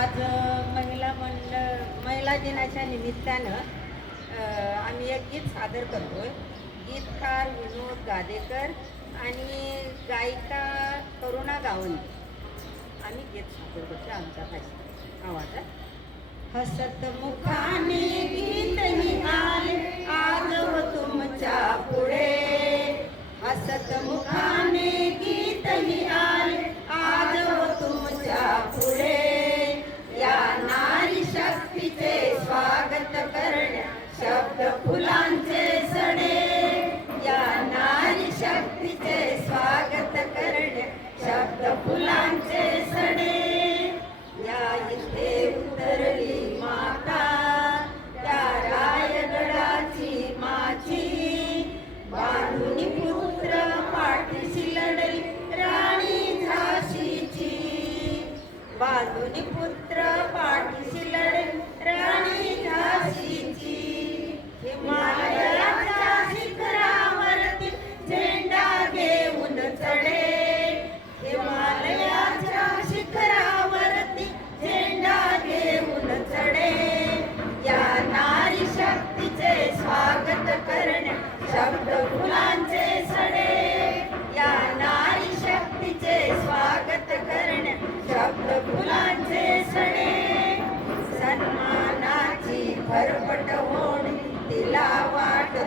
आज महिला मंडळ महिला दिनाच्या निमित्तानं आम्ही एक गीत सादर करतो गीतकार विनोद गादेकर आणि गायिका करुणा गावई आम्ही गीत सादर करतोय आमच्या भाषेत. आवाज हसत मुखाने गीत निघाले आज तुमच्यापुढे. हसत मुखाने गीत निघाले 离婚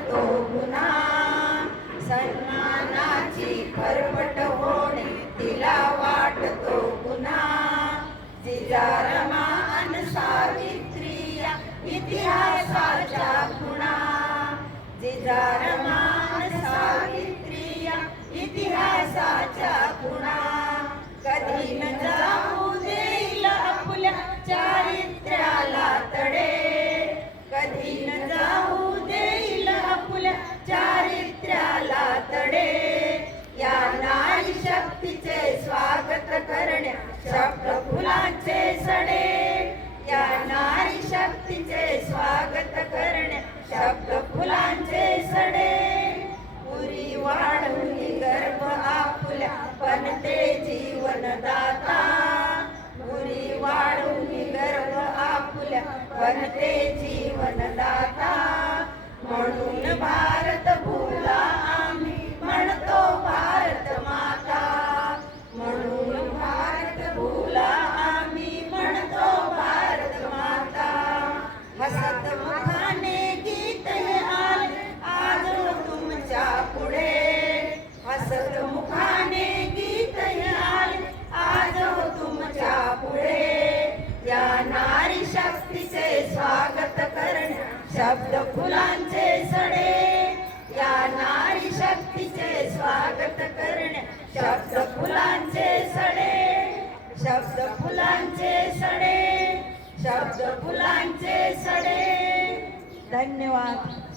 तो गुन्हा सन्मानाची खरपट स्वागत करणे शब्द फुलांचे सडे. पुरी वाढून गर्भ आपुल्या पण ते जीवन दाता पुरी वाढून गर्भ आपुल्या पण ते जीवन दाता म्हणून भारत शब्द फुलांचे सडे. धन्यवाद.